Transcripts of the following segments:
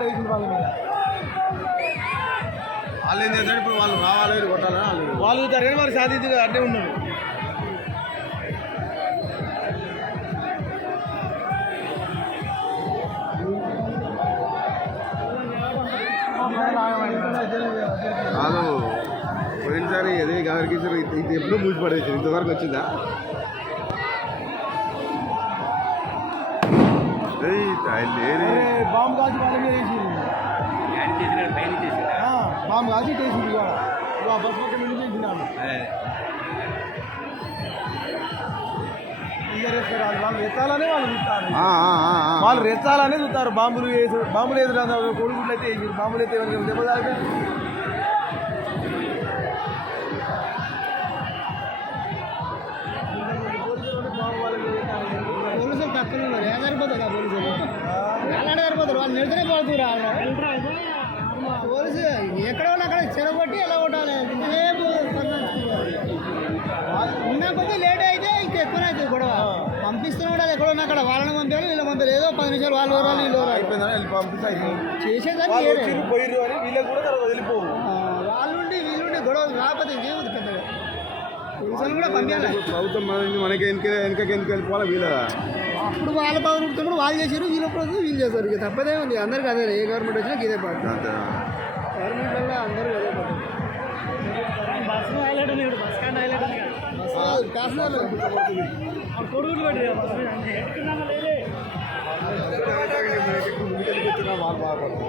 వాళ్ళ మీద వాళ్ళు ఏం చేస్తారు? ఇప్పుడు వాళ్ళు రావాలి కొట్టాలని వాళ్ళు. వాళ్ళు తరగని వారు సాధించి అడ్డే ఉన్నాడు. కాదు పోయినసారి అదే గవర్కి ఇది ఎప్పుడూ మూసి ఇంతవరకు వచ్చిందా? బాంబు కాల్చి వాళ్ళ మీద వేసింది బాంబు కాల్చి వేసింది ఇవాళ. బస్ పక్కన ఇంకా రెచ్చగొట్టాలి. వాళ్ళు రెచ్చాలనే వాళ్ళు చూస్తారు. వాళ్ళు రెచ్చాలనే చూస్తారు బాంబులు వేసి బాంబులు వేసి కొడుకులు అయితే వేసి బాంబులు అయితే దెబ్బ తాగితే ఎక్కడ ఉన్నా అక్కడ చెరగొట్టి ఎలా కొట్టాలి? ఇంతసేపు ఉన్నా కొద్దీ లేట్ అయితే ఇంకా ఎక్కువ అవుతుంది గొడవ. పంపిస్తున్నా కూడా ఎక్కడ ఉన్నా అక్కడ వాళ్ళని పంపాలి వీళ్ళని పంపాలి. ఏదో పది నిమిషాలు వాళ్ళు ఊరాలి వీళ్ళు వెళ్ళి చేసేదాన్ని వాళ్ళు వెళ్ళిపోవు. వాళ్ళుండి వీళ్ళుండి గొడవ రాకపోతే ఇంకేముంది పెద్దగా. పోలీసులు కూడా పంపించాలి. ప్రభుత్వం మన మనకి వెనక వెనకకి ఎందుకు వెళ్ళిపోవాలి వీళ్ళదా? అప్పుడు వాళ్ళ పవర్ ఉంటున్నప్పుడు వాళ్ళు చేసారు వీళ్ళ ప్రభుత్వం వీళ్ళు చేస్తారు ఇక తప్పదే ఉంది. అందరికి అదే ఏ గవర్నమెంట్ వచ్చినా ఇదే పాటు అంతే. గవర్నమెంట్ వల్ల అందరూ అదే పాటు కొడుకులు వాళ్ళు బాగుపడతారు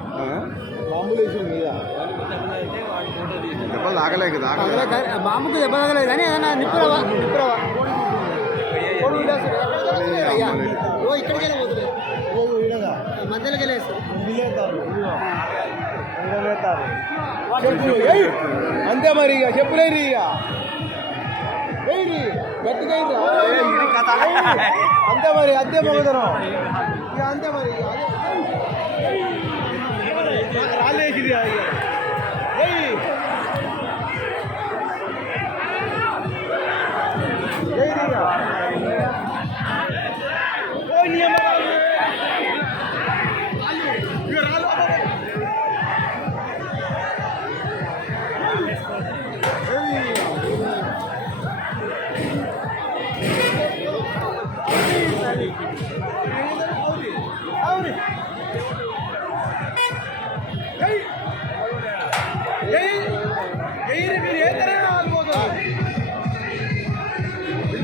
దెబ్బలు తాగలే కదా తాగలే బాంబుకు దెబ్బ తగలేదు కానీ ఏదైనా నిప్పురవా నిప్పురవా ఓ ఇక్కడికి వెళ్ళిపోతుంది మధ్యలోకి ఏయ్! అంతే మరి ఇక చెప్పులేరి ఇక! అంతే మరి అంతే మొగదరం ఇక అంతే మరి ఇక అదే. రాలేసింది ఇక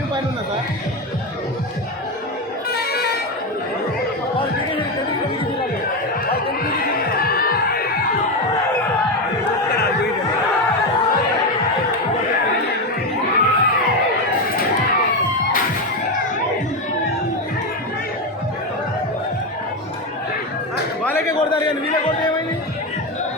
పైన ఉన్నా సార్ వాళ్ళకే కొడతారు కానీ వీళ్ళే కొడితే ఏమైంది వాళ్ళకే కొడతారు కానీ వీళ్ళే కొడితే ఏమైంది?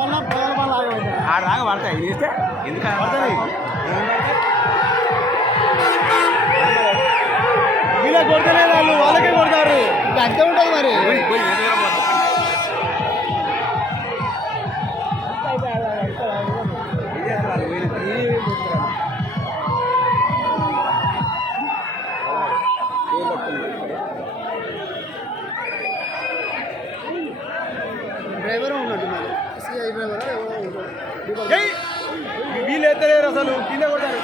ఆడ రాగా పడతాయి. ఇది ఇస్తే ఎందుకు పడుతుంది వీళ్ళే కొడతలే వాళ్ళు. వాళ్ళకే కొడతారు. ఇంకా అంతే ఉంటుంది మరి. వీళ్ళు ఎత్తలేరు అసలు. కింద కొడతారు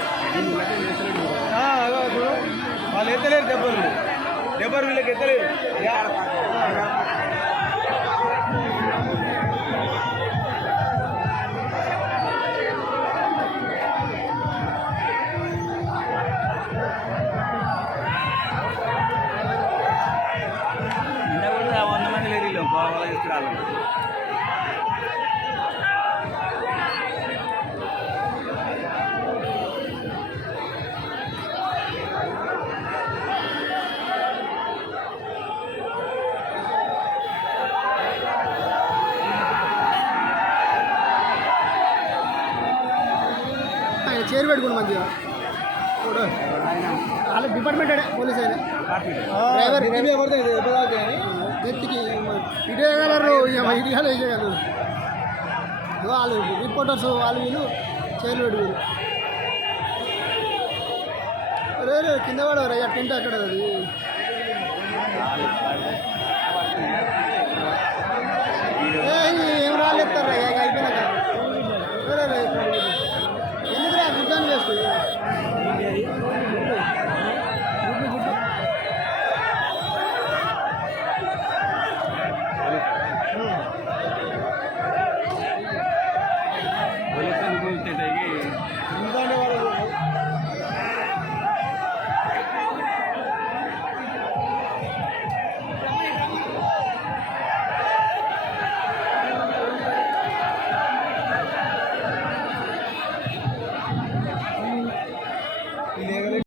వాళ్ళు ఎత్తలేరు దెబ్బలు. దెబ్బలు వీళ్ళకి ఎత్తలేరు. వంద మంది లేరు బాగా తీసుకురావాలి. చేరు పెట్టుకుని మంచిగా. వాళ్ళ డిపార్ట్మెంట్ పోలీస్ అయినా డ్రైవర్ వేసేయగలరు వాళ్ళు రిపోర్టర్స్ వాళ్ళు వీళ్ళు చేరు పెట్టుకుని అరే రే కింద పడవరా? టెంట్ అక్కడ అది.